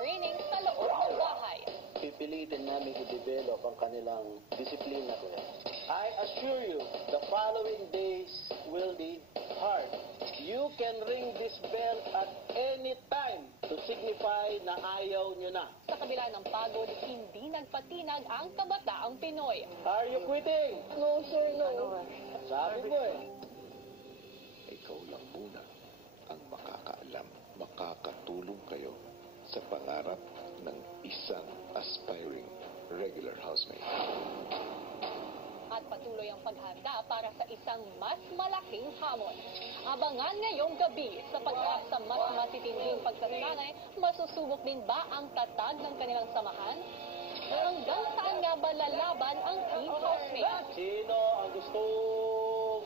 training sa loob ng bahay. Pipilitin namin i-develop ang kanilang disiplina ko. I assure you, the following days will be hard. You can ring this bell at any time to signify na ayaw nyo na. Sa kabila ng pagod, hindi nagpatinag ang kabataang Pinoy. Are you quitting? No, sir, no. Sabi mo eh. Ikaw lang muna ang makakaalam, makakatulong kayo sa pangarap ng isang aspiring regular housemate. At patuloy ang paghanda para sa isang mas malaking hamon. Abangan ngayong gabi sapagkat sa mas matitinding pagsasanay, masusubok din ba ang tatag ng kanilang samahan? Hanggang saan nga ba lalaban ang team housemate? Sino ang gusto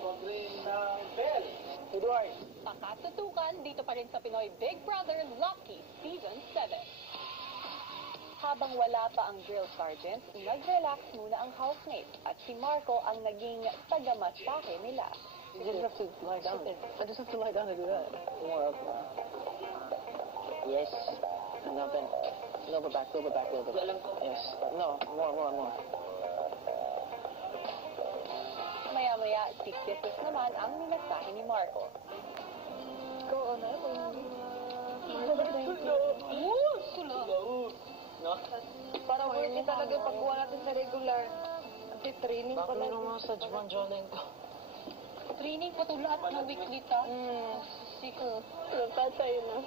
mag-ring ng bell? Edward. Pakatutukan dito pa rin sa Pinoy Big Brother Lucky Season 7. Habang wala pa ang drill sergeant, nag-relax muna ang housemate at si Marco ang naging tagamasahe nila. You just have to lie down. I just have to lie down and do that. More up. Yes. And now then. A little bit back, a little bit back, a little bit back. Yes. No, more. Maya-maya, si Jesus naman ang nilasahe ni Marco. Go on, Sulod! No? Para worth it talaga yung pagkuha natin sa regular. Training pa lang. sa Juan Jolen ko? Training pa ito lahat ng weekly ta. Siko. Nagtatay na.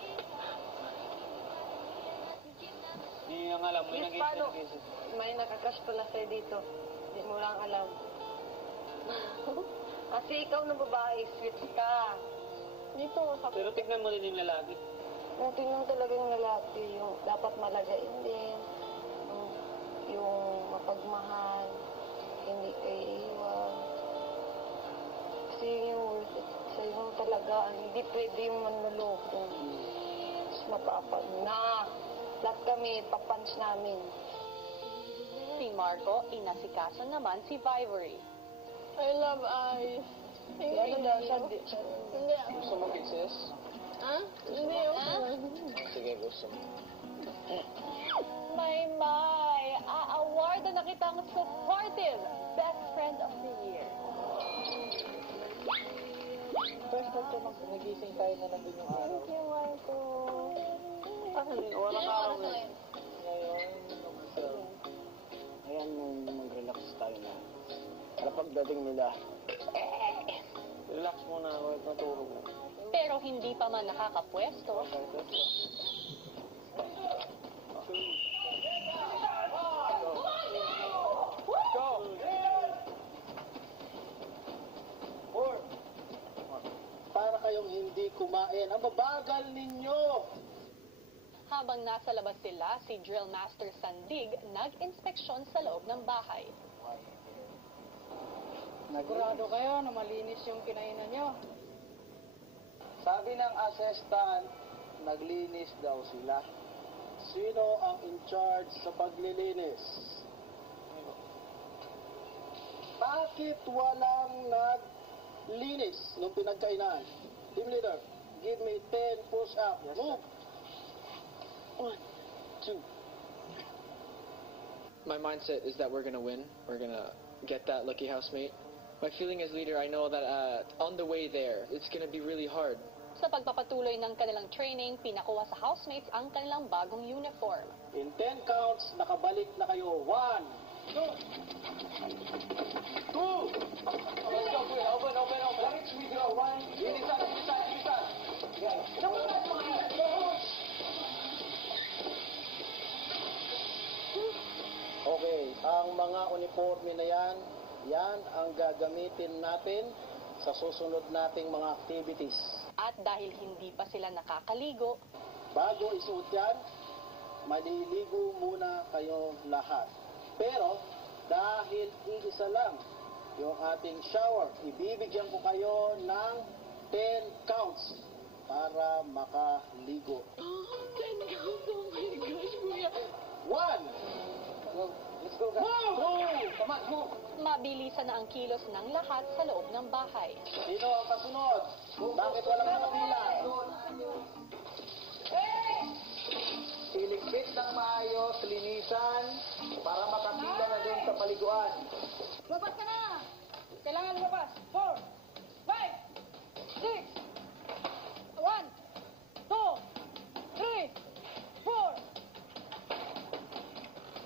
Hindi yung alam mo yung Paano? May nakakas pala sa'yo dito. Hindi mo lang alam. Kasi ikaw na babae, sweet ka. Dito, Pero tignan mo din yung lalaki. Yung tingnan talaga yung lalaki, yung dapat malagain din, yung mapagmahal, hindi kayo iiwan. Kasi yung worth it sa'yo talaga, hindi pwede yung manluloko. Mas mapapag na. Lahat kami, papunch namin. Si Marco, inasikaso naman si Vivory. I love eyes. Ano daw, hindi. Gusto mo kisses? Ha? Hindi, Sige, gusto mo. May, aawardan na kitang supportive Best Friend of the Year. First time ko nagising tayo na nandun yung araw. Thank you, Marco. Walang araw eh. Ngayon, ayan nung mag-relax tayo na. Para pagdating nila, relax muna ako at natulog mo. Pero hindi pa man nakakapwesto, Go! Para kayong hindi kumain. Ang babagal ninyo! habang nasa labas sila, si Drill Master Sandig nag-inspeksyon sa loob ng bahay. Sigurado kayo na malinis yung kinainan nyo. Sabi ng assistant, naglinis daw sila. Sino ang in charge sa paglilinis? Bakit walang naglinis nung pinagkainan? Team leader, give me 10 push-up. Yes, move! 1, 2. My mindset is that we're going to win. We're going to get that lucky housemate. My feeling as leader, I know that on the way there, it's going to be really hard. Sa pagpapatuloy ng kanilang training, pinakuha sa housemates ang kanilang bagong uniform. In 10 counts, nakabalik na kayo. 1, 2. 2. Let's go, Kuya. Open. Let's we go. 1. Bilisan. Okay, ang mga uniforme na yan ang gagamitin natin sa susunod nating mga activities. At dahil hindi pa sila nakakaligo, Bago isuot yan, maliligo muna kayo lahat. Pero, dahil isa lang yung ating shower, ibibigyan ko kayo ng 10 counts para makaligo. 10 counts, oh my gosh, kuya. 1! Let's go, guys. Move! Come on, move! mabilisan na ang kilos ng lahat sa loob ng bahay. Sino ang kasunod? Bakit walang nakapila? Siligpit ng maayos, linisan, para makapila na dun sa paliguan. Lumabas ka na! Kailangan lumabas. 4, 5, 6, 1, 2, 3, 4.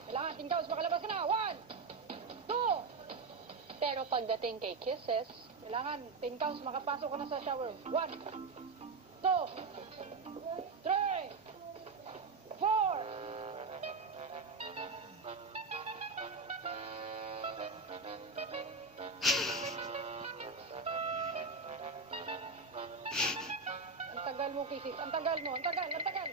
Kailangan tingkaws, makalabas ka na. 1, 2. Pero pagdating kay kisses, Kailangan tingkaws, makapasok ka na sa shower. 1, 2, 3, 4. Ang tagal mo, Kisses. Ang tagal mo. Ang tagal. Ang tagal.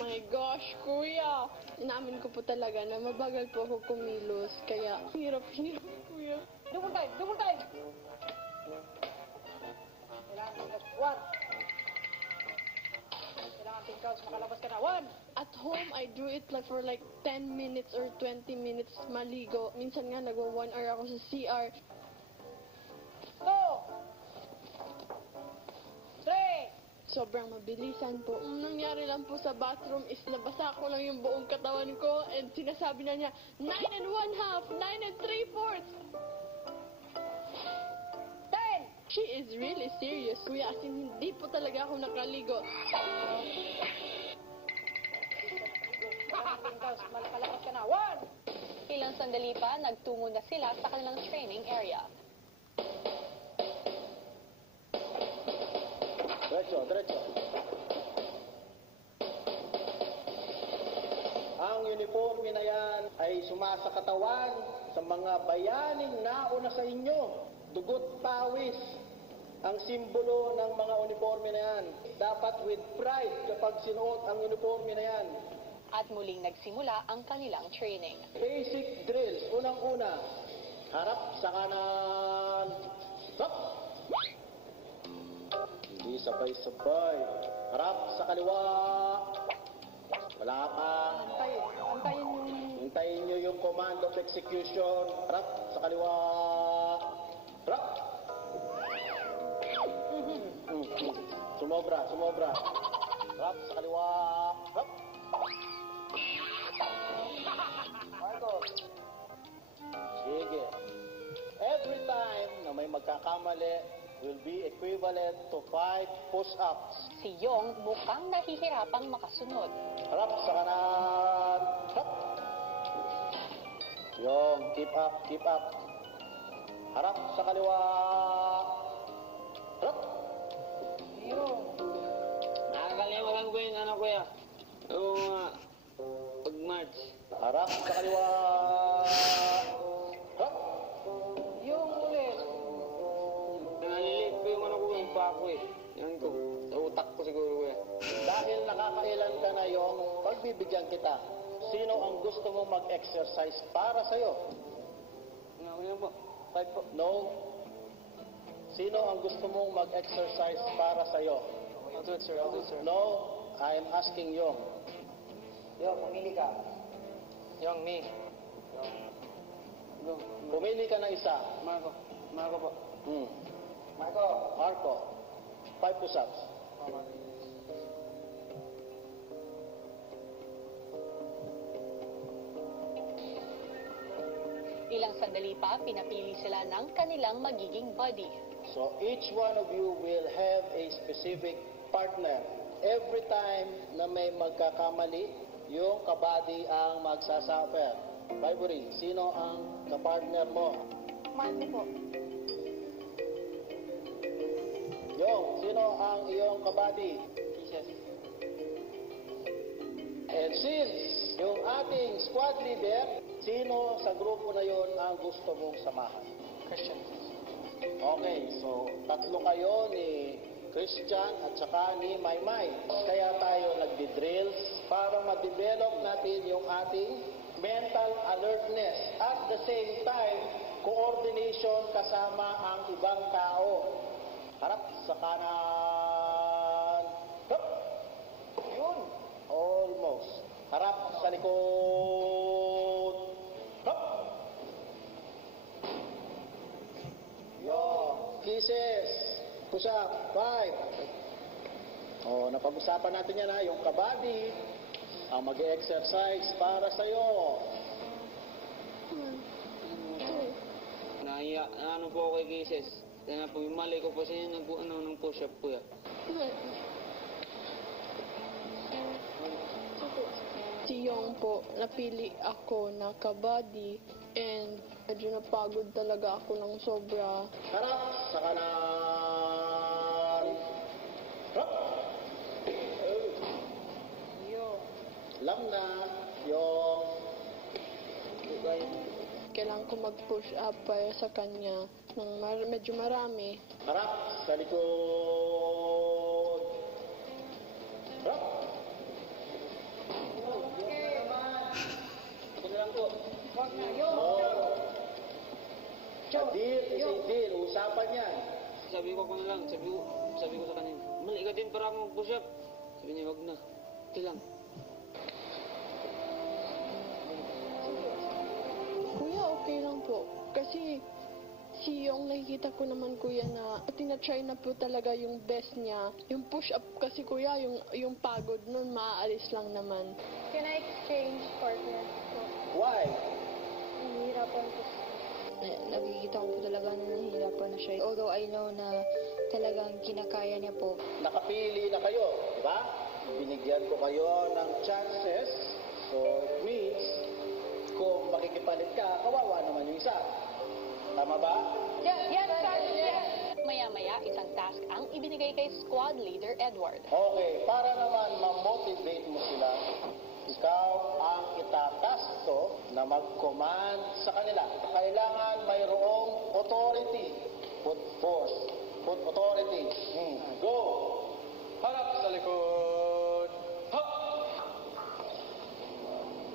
My gosh, kuya! Inamin ko po talaga na mabagal po ako kumilos. Kaya, hirap, kuya. Double time. Double time. Kailangan tingkaws. 1. Kailangan tingkaws, makalabas ka na. 1. At home, I do it like for like 10 minutes or 20 minutes maligo. Minsan nga, nagwa 1 hour ako sa CR. 2, 3. Sobrang mabilisan po. Ang nangyari lang po sa bathroom is nabasa ko lang yung buong katawan ko and sinasabi na niya, 9 1/2, 9 3/4. 10. She is really serious, kuya. As in, hindi po talaga ako nakaligo. Kailangan tingkaws, makalabas ka na. 1. ilang sandali pa, nagtungo na sila sa kanilang training area. Diretso, diretso. Ang uniforme na yan ay sumasa katawan sa mga bayaning nauna sa inyo. Dugot pawis ang simbolo ng mga uniforme na yan. Dapat with pride kapag sinuot ang uniforme na yan. At muling nagsimula ang kanilang training. Basic drills. Unang-una, harap sa kanan. Stop! Hindi sabay-sabay. Harap sa kaliwa. Wala pa. Antayin yung... Hintayin nyo yung command of execution. Harap sa kaliwa. Harap. Sumobra, sumobra. Harap sa kaliwa. Harap. Marcos. Sige. Every time na may magkakamali, will be equivalent to 5 push-ups. Si Yong mukhang nahihirapang makasunod. Harap sa kanan. Harap. Yung, keep up, keep up. Harap sa kaliwa. Harap. Yung... Nakakalimutan ko yung ano kuya. Yung pag-march. Harap sa kaliwa. Harap. Yung ulit. Nalilip ko yung ano ko yung pako eh. Yan ko. Sa utak ko siguro kuya. Dahil nakakailan ka na yung pagbibigyan kita, sino ang gusto mo mag-exercise para sa'yo? Ano po? 5 po. No. Sino ang gusto mong mag-exercise para sa'yo? I'll do it, sir. I'll do it, sir. No, I'm asking you. Yo, pumili ka. Young, me. Go. Pumili ka na isa. Marco. Marco po. Marco. Marco. 5 push-ups. Ilang sandali pa, pinapili sila ng kanilang magiging buddy. So each one of you will have a specific partner. Every time na may magkakamali, yung kabady ang magsasuffer. Ivory, sino ang kapartner mo? Marco po. Yung, sino ang iyong kabady? Yes. And since yung ating squad leader, sino sa grupo na yon ang gusto mong samahan? Christian. Okay, so tatlo kayo ni Christian at saka ni Maymay. Kaya tayo nagdi-drills para ma-develop natin yung ating mental alertness. At the same time, coordination kasama ang ibang tao. Harap sa kanan. Hup! Yun. Almost. Harap sa likod. Hup! Yo, kisses. Push up. 5. Oh, napag-usapan natin yan ha, yung kabady. ang mag-exercise para sa'yo. Nahiya, ano po ako kay Kisses. Kaya po, yung mali ko po siya yung ng push-up kuya. Si Yong po, napili ako na kabady and medyo napagod talaga ako ng sobra. Harap sa kanan. Harap. Alam na, yung... Kailangan ko mag-push up para sa kanya ng medyo marami. Harap sa likod. Harap. Ako na lang po. A deal is a deal. Usapan yan. Sabi ko na lang, sabi ko sa kanina, mali ka din para ako mag-push up. Sabi niya, wag na. Okay lang. Kuya, okay lang po. Kasi si Yong, nakikita ko naman kuya na tinatry na po talaga yung best niya. Yung push-up kasi kuya, yung pagod nun, maaalis lang naman. Can I exchange partner? Why? Nahihirapan ko. Nakikita ko po talaga na nahihirapan na siya. Although I know na talagang kinakaya niya po. Nakapili na kayo, di ba? Binigyan ko kayo ng chances. So it means, kung makikipalit ka, kawawa naman yung isa. Tama ba? Yes, Maya-maya, isang task ang ibinigay kay squad leader Edward. Okay, para naman ma-motivate mo sila, ikaw ang itatask to na mag-command sa kanila. Kailangan mayroong authority. Put force. Put authority. Go! Harap sa likod. Hop!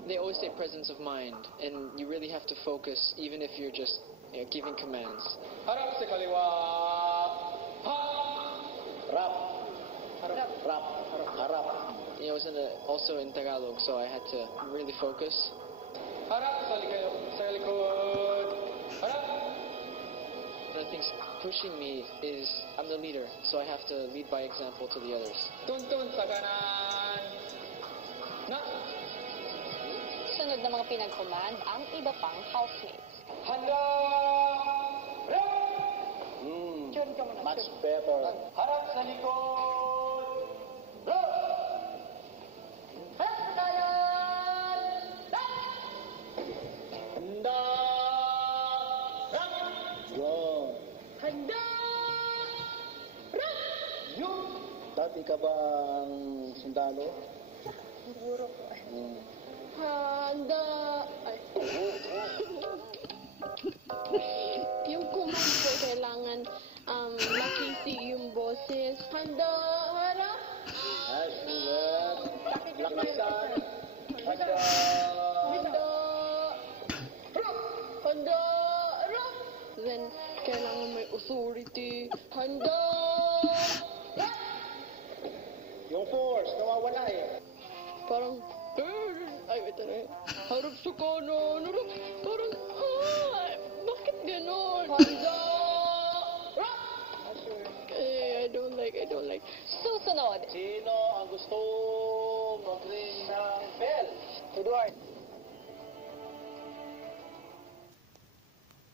They always say presence of mind, and you really have to focus, even if you're just giving commands. Harap sa kaliwa. Rap. Harap. Rap. Harap. It was also in Tagalog, so I had to really focus. Harap sa likod. Harap. One of the things pushing me is I'm the leader, so I have to lead by example to the others. Tuntun sa kanan. Na. Sunod na mga pinag-command ang iba pang housemates. Handa. Much better. Harap sa likod. Go. Harap sa kanan! Handa! Rap! Yun. Handa! Yun. Dati ka bang sundalo? Siguro po. Handa! Ay. Yung command po, kailangan makisi yung boses. Handa! Harap! Ay, sulat. Lakasan. Handa! Handa! Handa! Harap! Then, kailangan may authority. Handa! Yung force, nawawala eh. Parang, ay, wait na. Harap sa kanan. Harap. Parang, bakit ganon? Handa! I don't like. Susunod, Sino ang gusto mag-ring ng bell? Edward.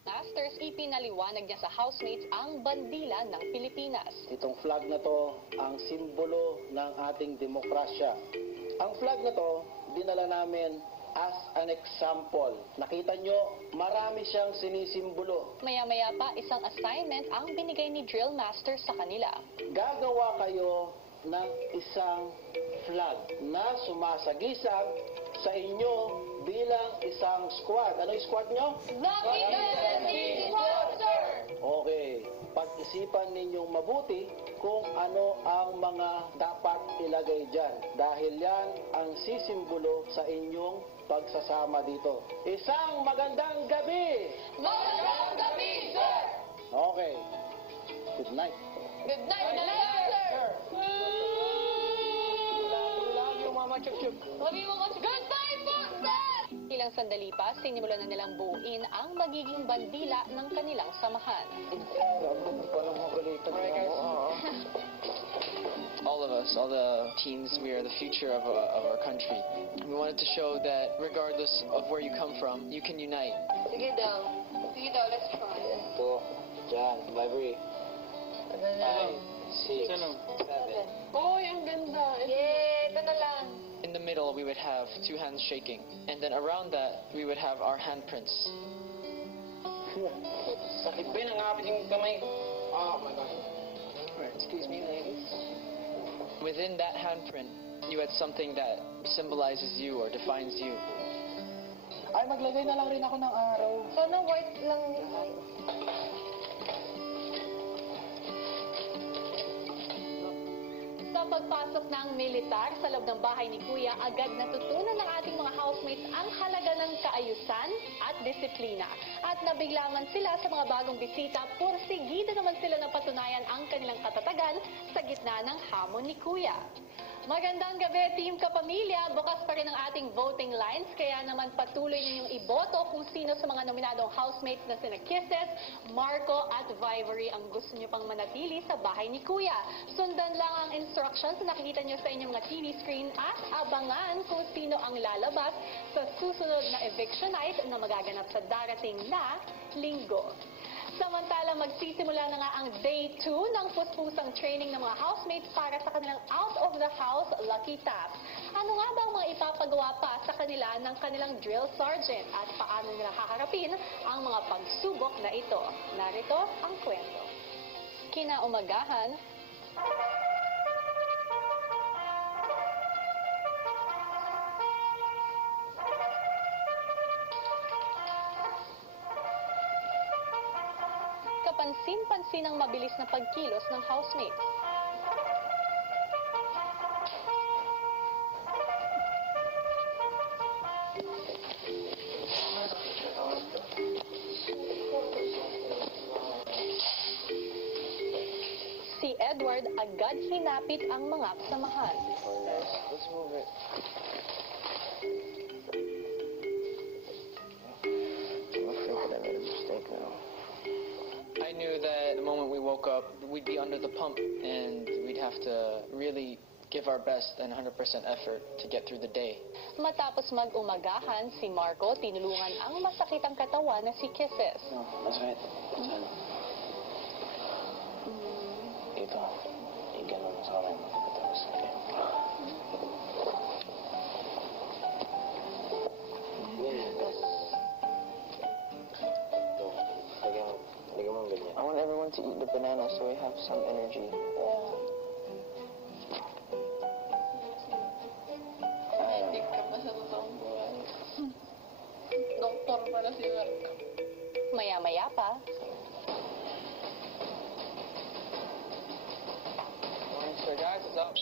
Masters, ipinaliwanag niya sa housemates ang bandila ng Pilipinas. Itong flag na to, ang simbolo ng ating demokrasya. Ang flag na to, dinala namin as an example. Nakita nyo, marami siyang sinisimbolo. Maya-maya pa, isang assignment ang binigay ni Drill Master sa kanila. Gagawa kayo ng isang flag na sumasagisag sa inyo bilang isang squad. Ano yung squad nyo? Lucky Squad, sir! Okay. Pag-isipan ninyong mabuti kung ano ang mga dapat ilagay dyan. Dahil yan ang sisimbolo sa inyong pagsasama dito. Isang magandang gabi! Magandang gabi, sir! Okay. Good night. Good night, sir! Goodbye po, sir! Ilang sandali pa, sinimulan na nilang buuin ang magiging bandila ng kanilang samahan. Paano magaling ka all of us, all the teens, we are the future of our country. We wanted to show that regardless of where you come from, you can unite. Sige daw. Sige daw, let's try. Ito, dyan, library. 5, 6, 7. Oy, ang ganda. Yay! Ito na lang. In the middle, we would have two hands shaking. And then around that, we would have our handprints. Sakit ba yun? Nangapit yung kamay. Oh my God. Excuse me, ladies. Within that handprint, you had something that symbolizes you or defines you. Ay, maglagay na lang rin ako ng araw. Sana white lang. Sa pagpasok ng militar sa loob ng bahay ni Kuya, agad natutunan ng ating mga housemates ang halaga ng kaayusan at disiplina. At nabigla man sila sa mga bagong bisita, pursigida naman sila na patunayan ang kanilang katatagan sa gitna ng hamon ni Kuya. Magandang gabi, Team Kapamilya. Bukas pa rin ang ating voting lines, kaya naman patuloy ninyong iboto kung sino sa mga nominadong housemates na sina Kisses, Marco at Vivory ang gusto nyo pang manatili sa bahay ni Kuya. Sundan lang ang instructions na nakikita nyo sa inyong mga TV screen at abangan kung sino ang lalabas sa susunod na eviction night na magaganap sa darating na linggo. Samantala, magsisimula na nga ang Day 2 ng puspusang training ng mga housemates para sa kanilang out-of-the-house lucky tap. Ano nga ba ang mga ipapagawa pa sa kanila ng kanilang drill sergeant at paano nila haharapin ang mga pagsubok na ito? Narito ang kwento. Kinaumagahan, kapansin-pansin ang mabilis na pagkilos ng housemates. Si Edward agad hinapit ang mga kasamahan. Let's move it. I think that I made a mistake now. I knew that the moment we woke up, we'd be under the pump and we'd have to really give our best and 100% effort to get through the day. Matapos mag-umagahan, si Marco tinulungan ang masakitang katawan na si Kisses. No, that's right. Dyan. Ito. Iganon mo sa kamay mo. Tapos, okay. Lagyan mo ganyan. I want everyone to eat the banana so we have some energy. Hindi ka pa sa totoong buhay. Doktor pala si Marco. Maya-maya pa, Morning, sir. Guys, what's up?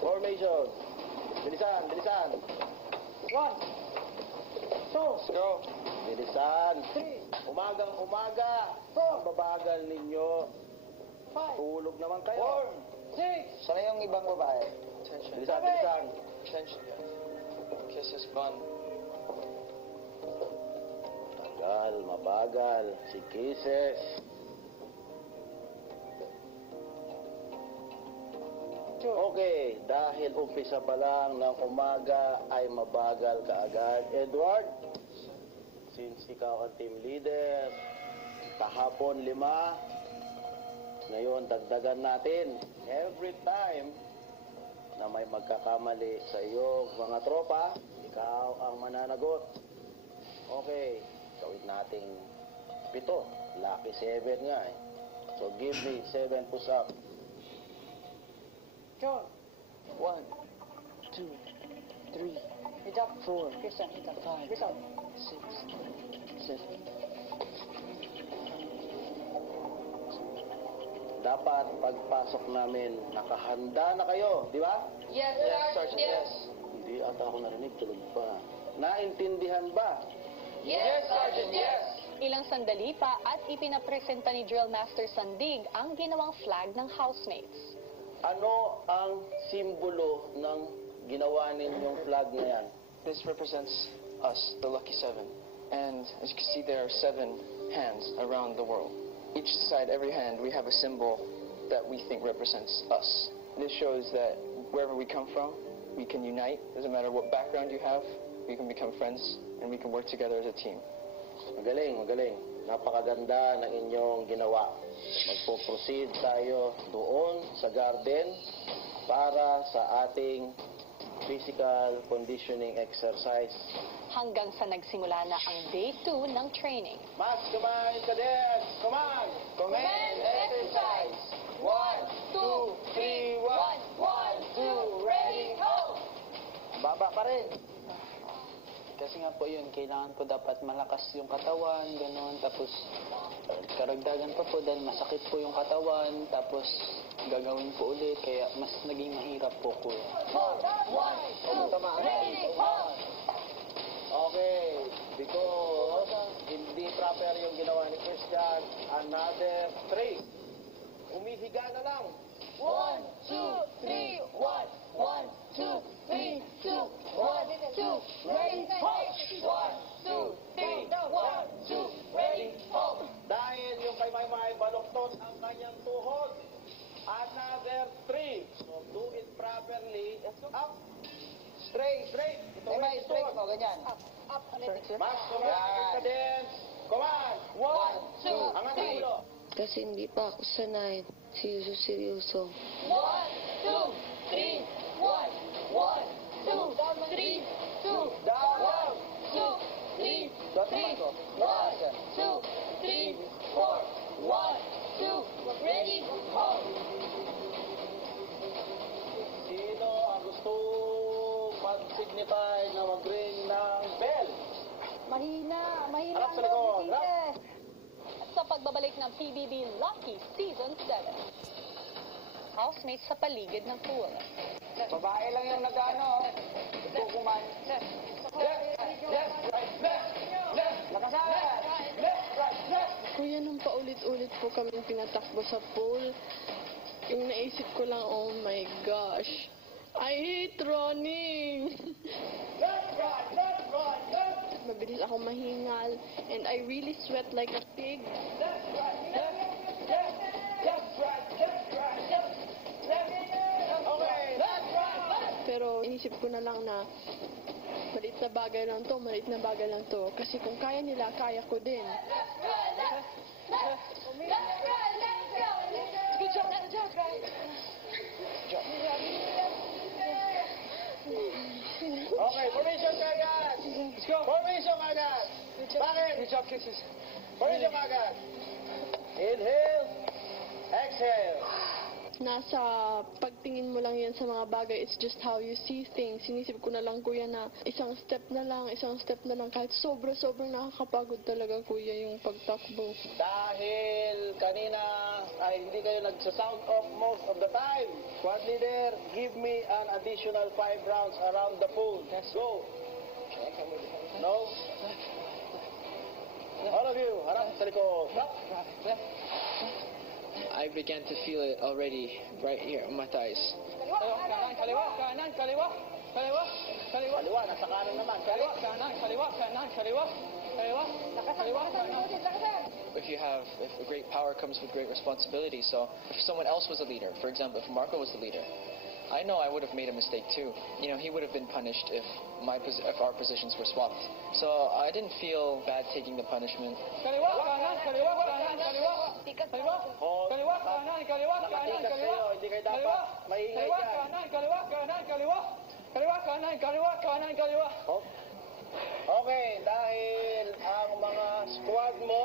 Formation. Bilisan, bilisan. 1, 2, Let's go. Bilisan. Umagang umaga. Ang babagal ninyo. 5, Tulog naman kayo. 6. Sana yung ibang babae. Attention. Bilisan, bilisan. Attention. Kisses bun. Tagal, mabagal. Si Kisses. Okay, dahil umpisa pa lang ng umaga ay mabagal ka agad. Edward, since ikaw ang team leader, kahapon 5, ngayon dagdagan natin. Every time na may magkakamali sa iyong mga tropa, ikaw ang mananagot. Okay, gawin nating 7. Lucky 7 nga eh. So give me 7 push-up. 1, 2, 3, 4, 5, 6, 7. Dapat pagpasok namin, nakahanda na kayo, di ba? Yes, Yes, Sergeant, yes. Hindi ata ako narinig, tulog pa. Naintindihan ba? Yes, Sergeant, yes. ilang sandali pa at ipinapresenta ni Drill Master Sandig ang ginawang flag ng housemates. Ano ang simbolo ng ginawa ninyong flag na yan? This represents us, the Lucky Seven. And as you can see, there are 7 hands around the world. Each side, every hand, we have a symbol that we think represents us. This shows that wherever we come from, we can unite. Doesn't matter what background you have, we can become friends and we can work together as a team. Magaling, magaling. Napakaganda ng inyong ginawa. Magpo-proceed tayo doon sa garden para sa ating physical conditioning exercise. Hanggang sa nagsimula na ang day 2 ng training. Mas, kumain ka din! Kumain! Commence exercise! 1, 2, 3, 1, 1, 2, ready, ho! Baba pa rin. Kasi nga po yun, kailangan po dapat malakas yung katawan, gano'n. Tapos karagdagan pa po dahil masakit po yung katawan. Tapos gagawin po ulit, kaya mas naging mahirap po ko. 1, 2, ready, ho! Okay, because hindi proper yung ginawa ni Christian, another 3. Umihiga na lang. 1, 2, 3, 1, 1, 2, 3, 2, 1, 2, ready, ho! 1, 2, 3, 1, 2, ready, ho! Dahil yung kay Maymay baluktot ang kanyang tuhod. Another 3. So do it properly. Up. Straight, straight. Ito Maymay, yung straight tuhod. mo, ganyan. Up, Mas, kumain ka din. Kumain. 1, 2, angat ang ulo. Kasi hindi pa ako sanay. Seryoso. 1, 2, 3, 1, 1, 2, 3, 2, Down. 1, 2, 3, 3, 1, 2, 3, 4, 1, 2, ready, ho! Sino ang gusto mag-signify na mag-ring ng bell? Mahina Harap ang sa likod. loob ni Harap. Tite. Sa pagbabalik ng PBB Lucky Season 7. Housemates sa paligid ng pool. Babae lang yung nag-ano, kukuman. Left, right, left. Nakasalan! Left, right, left. Kuya, nung paulit-ulit po kami pinatakbo sa pool, yung naisip ko lang, oh my gosh, I hate running! Left, right, left, right, left. Mabilis ako mahingal, and I really sweat like a pig. Left, right, left. Left, left, right, left, right, left. Left. Okay, left, right, left. Pero inisip ko na lang na maliit na bagay lang to, maliit na bagay lang to. Kasi kung kaya nila, kaya ko din. Okay, formation kagad. Let's go. Formation kagad. Bakit? Good job, kisses. Formation kagad. Inhale. Exhale. Nasa pagtingin mo lang yan sa mga bagay, it's just how you see things. Sinisip ko na lang, kuya, na isang step na lang, kahit sobra-sobrang nakakapagod talaga, kuya, yung pagtakbo. Dahil kanina ay hindi kayo nagsa-sound off most of the time. Squad leader, give me an additional 5 rounds around the pool. Let's go. No? All of you, harap sa likod. I began to feel it already right here on my thighs. Kaliwa, kanan, kaliwa. Kaliwa, kaliwa. Kaliwa, nasa kanan naman. Kaliwa, kanan, kaliwa, kanan, kaliwa. Kaliwa, kaliwa, kanan. If a great power comes with great responsibility, so if someone else was a leader, for example, if Marco was the leader, I know I would have made a mistake too. You know, he would have been punished if our positions were swapped. So I didn't feel bad taking the punishment. Kaliwa, kanan, kaliwa, kanan, kaliwa. Kaliwa, kaliwa, kanan, kaliwa, kanan, Nakatikas kaliwa. kayo, hindi kayo dapat maingay Kaliwa, dyan. kanan, kaliwa, kanan, kaliwa. Kaliwa, kanan, kaliwa, kanan, kaliwa. Okay, dahil ang mga squad mo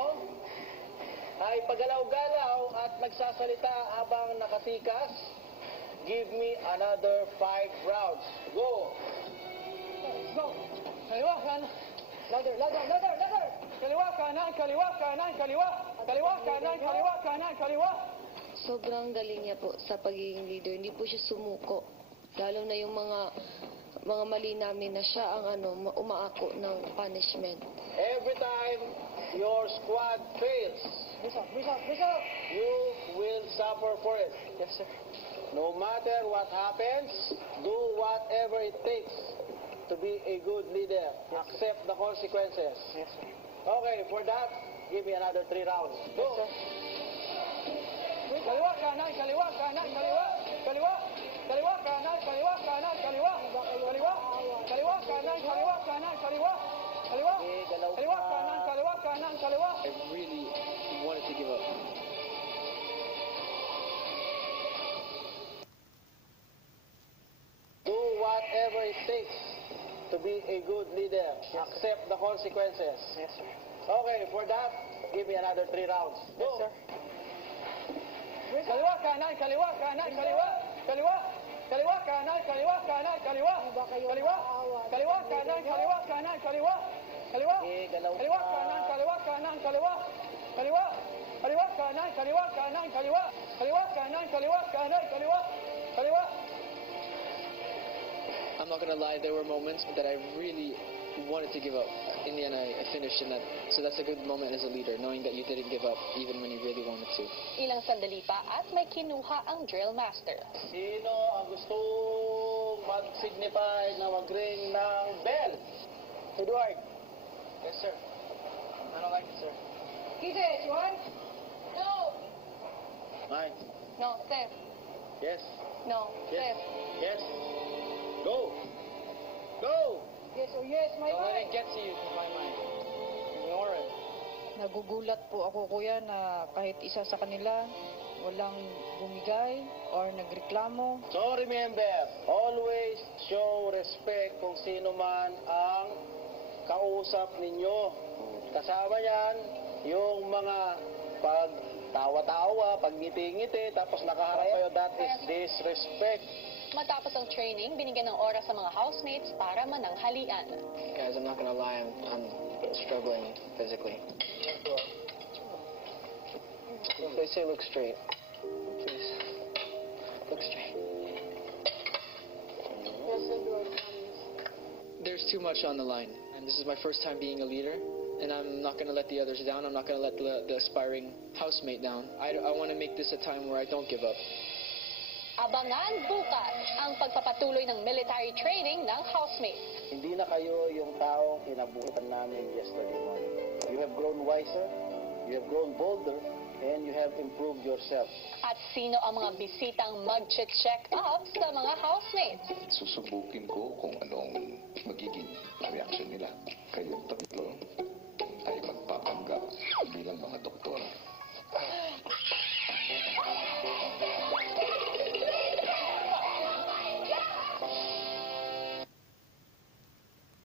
ay pagalaw-galaw at nagsasalita habang nakatikas, give me another 5 rounds. Go! Go. Kaliwa, kanan. Louder, louder, louder, louder. Kaliwa, kanan, kaliwa, kanan, kaliwa. Kaliwa, kanan, kaliwa, kanan, kaliwa. Sobrang galing niya po sa pagiging leader. Hindi po siya sumuko. Lalo na yung mga mali namin na siya ang umaako ng punishment. Every time your squad fails, you will suffer for it. Yes, sir. No matter what happens, do whatever it takes to be a good leader. Accept the consequences. Yes, sir. Okay, for that, give me another 3 rounds. Go. Kaliwa, kanan, kaliwa, kanan, kaliwa. Kaliwa, kaliwa, kanan, kaliwa, kanan, kaliwa. Kaliwa, kaliwa, kanan, kaliwa, kanan, kaliwa. Kaliwa, kaliwa, kanan, kaliwa, kanan, kaliwa. I really wanted to give up. Do whatever it takes to be a good leader. Accept the consequences. Yes, sir. Okay, for that, give me another 3 rounds. Go. Yes, sir. Kaliwa, kanan, kaliwa, kanan, kaliwa. Kaliwa, kaliwa, kanan, kaliwa, kanan, kaliwa. Kaliwa, kaliwa, kanan, kaliwa, kanan, kaliwa. Kaliwa, kaliwa, kanan, kaliwa, kanan, kaliwa. Kaliwa, kaliwa, kanan, kaliwa, kanan, kaliwa. Kaliwa, kanan, kaliwa, kanan, kaliwa. Kaliwa. I'm not gonna lie, there were moments that I really wanted to give up. In the end, I finished in that. So that's a good moment as a leader, knowing that you didn't give up even when you really wanted to. Ilang sandali pa at may kinuha ang drill master. Sino ang gustong mag-signify na mag-ring ng bell? Edward. Yes, sir. I don't like it, sir. Kisses, one. No! Mike. No, Steph. Yes. No, Yes. Steph. Yes. Go. Go. Yes, oh yes, my Don't let mind. it get to you, my mind. Ignore it. Nagugulat po ako, kuya, na kahit isa sa kanila walang bumigay or nagreklamo. So remember, always show respect kung sino man ang kausap ninyo. Kasama yan, yung mga pagtawa-tawa, pagngiti-ngiti, tapos nakaharap kayo, that is disrespect. Matapos ang training, binigyan ng oras sa mga housemates para mananghalian. Guys, I'm not gonna lie, I'm struggling physically. They say look straight. Please. Look straight. There's too much on the line, and this is my first time being a leader, and I'm not gonna let the others down. I'm not gonna let the aspiring housemate down. I want to make this a time where I don't give up. Abangan bukas ang pagpapatuloy ng military training ng housemates. Hindi na kayo yung taong kinabutan namin yesterday morning. You have grown wiser, you have grown bolder, and you have improved yourself. At sino ang mga bisitang mag-check up sa mga housemates? Susubukin ko kung anong magiging reaction nila. Kayong tatlo ay magpapanggap bilang mga doktor.